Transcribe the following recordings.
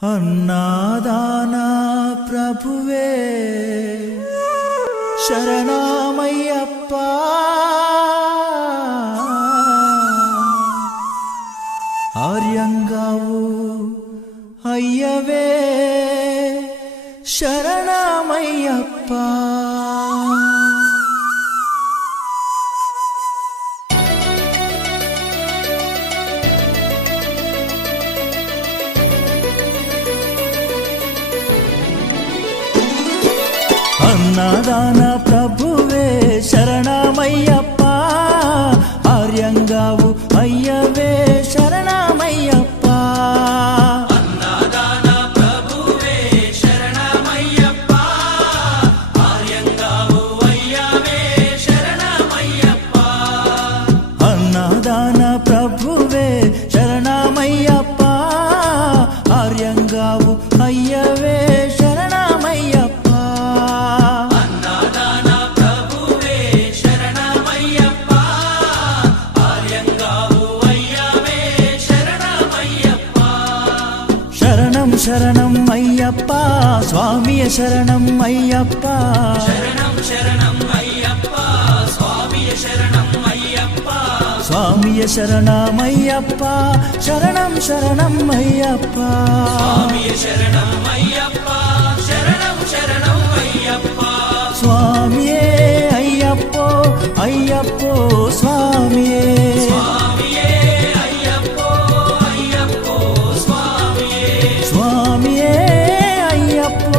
అన్నాదానా ప్రభువే శరణమయ్యప్ప ఆర్యంగావు అయ్యవే శరణమయ్యప్ప అన్నదాన ప్రభువే శరణమయ్యప్ప ఆర్యంగావు అయ్యవే శరణమయ్యప్ప అన్నదాన ప్రభువే శరణమయ్యప్ప ఆర్యంగావు అయ్యవే శరణమయ్యప్ప అన్నదాన ప్రభువే శరణమయ్యప్ప ఆర్యంగావు అయ్యవే శరణమయ్యప్ప అన్నదాన ప్రభువే శరణమయ్యప్ప ఆర్యంగావు అయ్యవే శరణమయ్యప్ప శరణం శరణం అయ్యప్ప స్వామియ శరణం అయ్యప్ప శరణం శరణం అయ్యప్ప స్వామియ శరణం అయ్యప్ప స్వామియ శరణమయ్యప్ప శరణం శరణం అయ్యప్ప స్వామియ శరణం అయ్యప్ప శరణం శరణం అయ్యప్ప స్వామియే అయ్యప్పో అయ్యప్పో స్వామియే స్వామియే అయ్యప్పో అయ్యప్పో స్వామియే స్వామియే అయ్యప్పో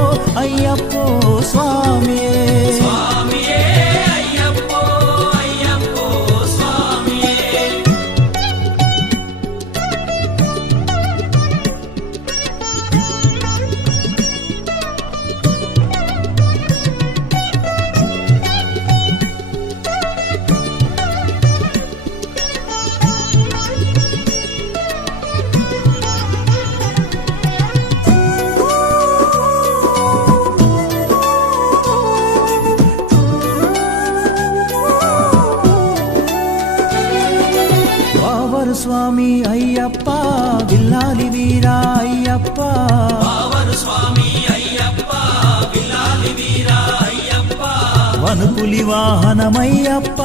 అయ్యప్పో స్వామియే స్వామియే అయ్యప్పో అయ్యప్పో స్వామియే వావరు స్వామి అయ్యప్ప విల్లాలి వీరా అయ్యప్ప పావరు స్వామి అయ్యప్ప విలాలి వీరా అయ్యప్ప వనుపులి వాహనమయ్యప్ప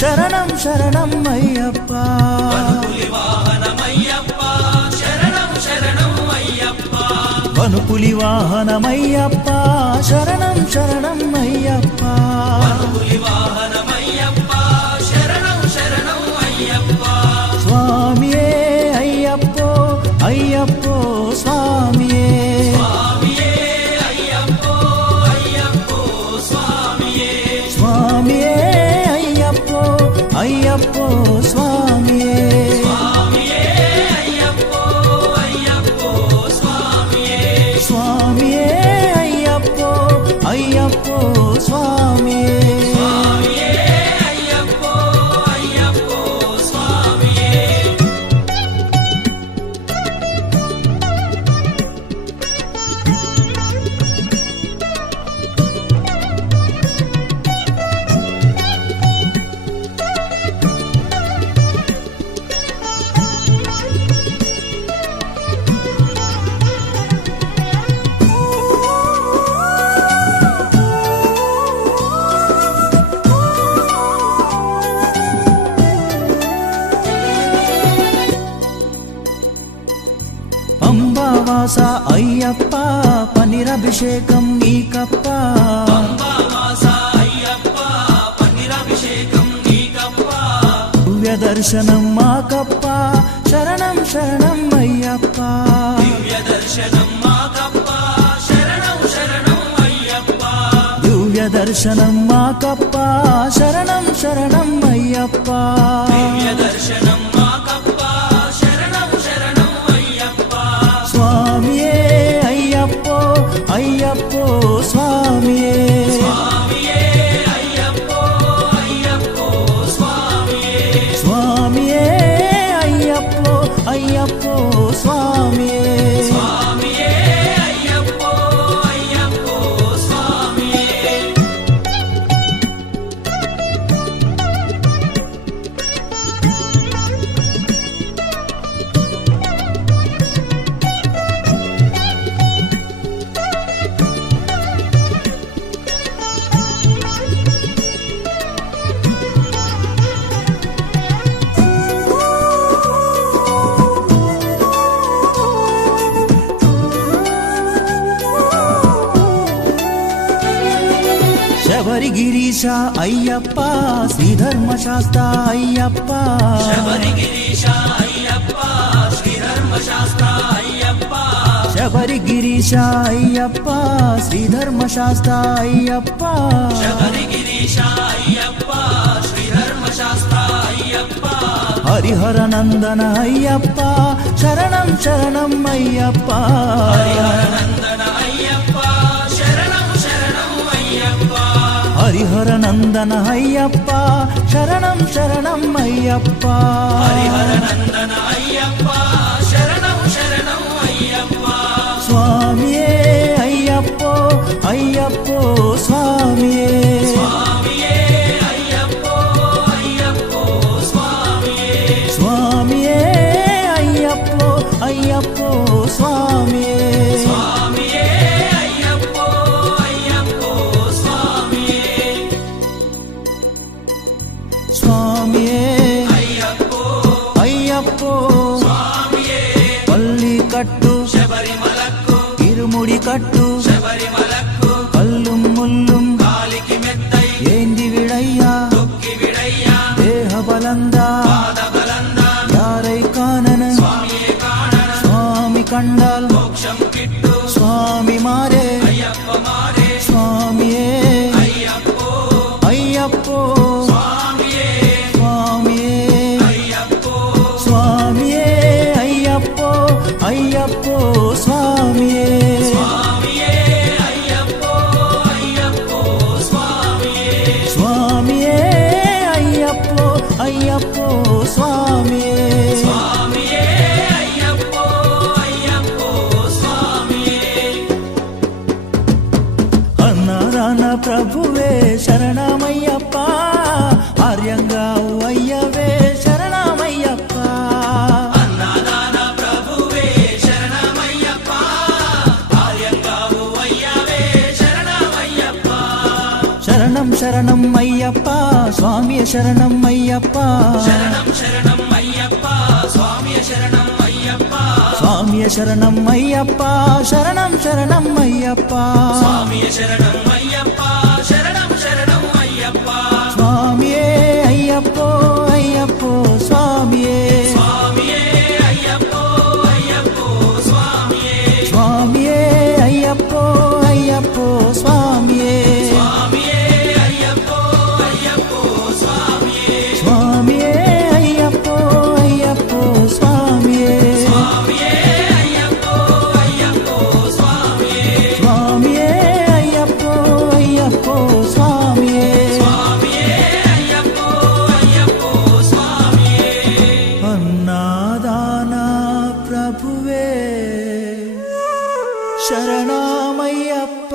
శరణం శరణం అయ్యప్ప పులి వాహనమయ్యప్ప శరణం శరణం అయ్యప్ప వనుపులి వాహనమయ్యప్ప శరణం శరణం అయ్యప్ప పులి వాహనమయ్యప్ప శరణం శరణం అయ్యప్ప స్వామియే అయ్యప్పో అయ్యప్పో స్వామియే స్వామియే అయ్యప్పో అయ్యప్పో స్వామియే స్వామియే అయ్యప్పో అయ్యప్పో స్వామియే స్వామియే అయ్యప్పో అయ్యప్పో స్వామియే స్వామియే అయ్యప్పో అయ్యప్పో స్వామియే స్వామియే అయ్యప్పో అయ్యప్పో స్వామియే అంబావాస అయ్యప్ప పనిరభిషేకం నీకప్ప అంబావాస అయ్యప్ప పన్నీరాభిషేకం నీకప్ప దివ్య దర్శనం మాకప్ప శరణం శరణం అయ్యప్ప దివ్య దర్శనం మాకప్ప శరణం శరణం అయ్యప్ప దివ్య దర్శనం మాకప్ప శరణం శరణం అయ్యప్ప దివ్య దర్శనం మాకప్ప శరణం శరణం అయ్యప్ప స్వామియే అయ్యప్పో అయ్యప్పో స్వామియే స్వామియే అయ్యప్పో అయ్యప్పో స్వామియే స్వామియే అయ్యప్పో అయ్యప్పో స్వామియే స్వామియే అయ్యప్పో అయ్యప్పో స్వామియే శబరి గిరీశ అయ్యప్ప శ్రీధర్మశాస్త్ర అయ్యప్ప శబరి గిరీశ అయ్యప్ప శ్రీధర్మశాస్త్ర అయ్యప్ప శబరి గిరీశ అయ్యప్ప శ్రీధర్మశాస్త్ర అయ్యప్ప శబరి గిరీశ అయ్యప్ప శ్రీధర్మశాస్త్ర అయ్యప్ప హరిహర నందన అయ్యప్ప శరణం శరణం అయ్యప్ప హరిహర నందన అయ్యప్ప శరణం శరణం అయ్యప్ప హరిహర నందన అయ్యప్ప శరణం శరణం అయ్యప్ప హరిహర నందన అయ్యప్ప శరణం శరణం అయ్యప్ప స్వామియే అయ్యప్పో అయ్యప్పో స్వామియే స్వామియే అయ్యప్పో అయ్యప్పో స్వామియే స్వామియే అయ్యప్పో అయ్యప్పో స్వామియే స్వామియే అయ్యప్పో అయ్యప్పో స్వామియే స్వామియే అయ్యప్పో అయ్యప్పో స్వామియే పల్లి కట్టు శబరిమలకు ఇరుముడి కట్టు శబరిమలకు కల్లుం ముల్లుం కాలికి మెత్తై ఏంది విడయ్యా తొక్కి విడయ్యా దేహ బలందా పాద బలందా యారై కానన స్వామియే కాణన స్వామి కండాల్ మోక్షం కిట్టు స్వామి మారే అయ్యప్ప మారే స్వామియే అయ్యప్పో అయ్యప్పో స్వామియే స్వామియే అయ్యప్పో స్వామియే అయ్యప్పో అయ్యప్పో స్వామియే స్వామియే అయ్యప్పో అయ్యప్పో స్వామియే స్వామియే అయ్యప్పో అయ్యప్పో స్వామియే స్వామియే అయ్యప్పో అయ్యప్పో స్వామియే అన్నారాన ప్రభువే శరణమయ్యప్ప ఆర్యంగా అయ్యవే శరణమయ్యప్ప అన్నదాన ప్రభువే శరణమయ్యప్ప ఆర్యంగావు అయ్యవే శరణమయ్యప్ప శరణం శరణం అయ్యప్ప స్వామియ శరణం అయ్యప్ప శరణం శరణం అయ్యప్ప స్వామియ శరణం అయ్యప్ప స్వామియ శరణం అయ్యప్ప శరణం శరణం అయ్యప్ప స్వామియ శరణం అయ్యప్ప శరణం శరణం అయ్యప్ప స్వామియే అయ్యప్పో అయ్యప్పో స్వామియే స్వామియే అయ్యప్పో అయ్యప్పో స్వామియే స్వామియే అయ్యప్పో అయ్యప్పో స్వామియే స్వామియే అయ్యప్పో అయ్యప్పో స్వామియే స్వామియే అయ్యప్పో అయ్యప్పో స్వామియే స్వామియే అయ్యప్పో అయ్యప్పో స్వామియే స్వామియే అయ్యప్పో అయ్యప్పో స్వామియే స్వామియే అయ్యప్పో అయ్యప్పో స్వామియే అన్నాదాన ప్రభువే శరణమయ్యప్ప